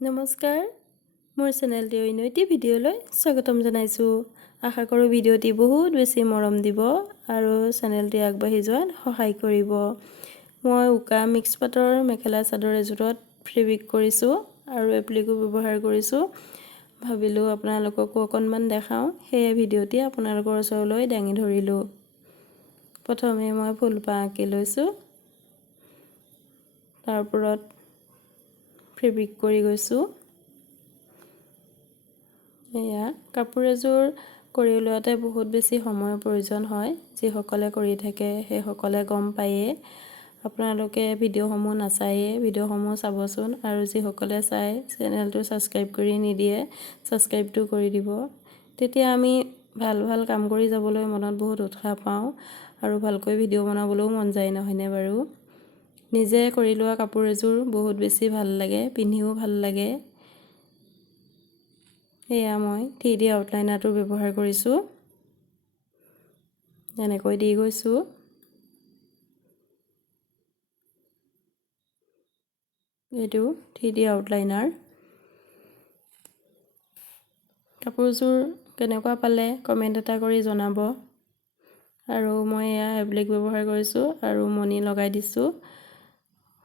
নমস্কাৰ মোৰ চেনেলটি অন্যটি ভিডিঅ'লৈ স্বাগতম জনাইছোঁ আশা কৰোঁ ভিডিঅ'টি বহুত বেছি মৰম দিব আৰু চেনেলটি আগবাঢ়ি যোৱাত সহায় কৰিব মই উকা মিক্স পাটৰ মেখেলা চাদৰ এযোৰত ফেব্ৰিক কৰিছোঁ আৰু এপ্লিকো ব্যৱহাৰ কৰিছোঁ ভাবিলোঁ আপোনালোককো অকণমান দেখাওঁ সেই ভিডিঅ'টি আপোনালোকৰ ওচৰলৈ দাঙি ধৰিলোঁ প্ৰথমে মই ফুলপাহ আঁকি লৈছোঁ তাৰ ওপৰত ফেব্ৰিক কৰি গৈছোঁ এয়া কাপোৰ এযোৰ কৰি উলিয়াওঁতে বহুত বেছি সময়ৰ প্ৰয়োজন হয় যিসকলে কৰি থাকে সেইসকলে গম পায়ে আপোনালোকে ভিডিঅ'সমূহ নাচায়ে ভিডিঅ'সমূহ চাবচোন আৰু যিসকলে চাই চেনেলটো সাবস্ক্ৰাইব কৰি নিদিয়ে সাবস্ক্ৰাইবটো কৰি দিব তেতিয়া আমি ভাল কাম কৰি যাবলৈ মনত বহুত উৎসাহ পাওঁ আৰু ভালকৈ ভিডিঅ' বনাবলৈও মন যায় নহয়নে বাৰু নিজে কৰি লোৱা কাপোৰ এযোৰ বহুত বেছি ভাল লাগে পিন্ধিও ভাল লাগে এয়া মই 3D আউটলাইনাৰটো ব্যৱহাৰ কৰিছোঁ এনেকৈ দি গৈছোঁ এইটো 3D আউটলাইনাৰ কাপোৰযোৰ কেনেকুৱা পালে কমেন্ট এটা কৰি জনাব আৰু মই এয়া এপ্লিক ব্যৱহাৰ কৰিছোঁ আৰু মণি লগাই দিছোঁ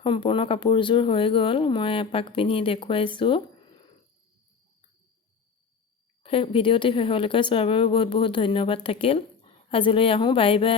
সম্পূৰ্ণ কাপোৰযোৰ হৈ গ'ল মই এপাক পিন্ধি দেখুৱাইছোঁ ভিডিঅ'টি শেষলৈকে চোৱাৰ বাবে বহুত ধন্যবাদ থাকিল আজিলৈ আহোঁ বাই বাই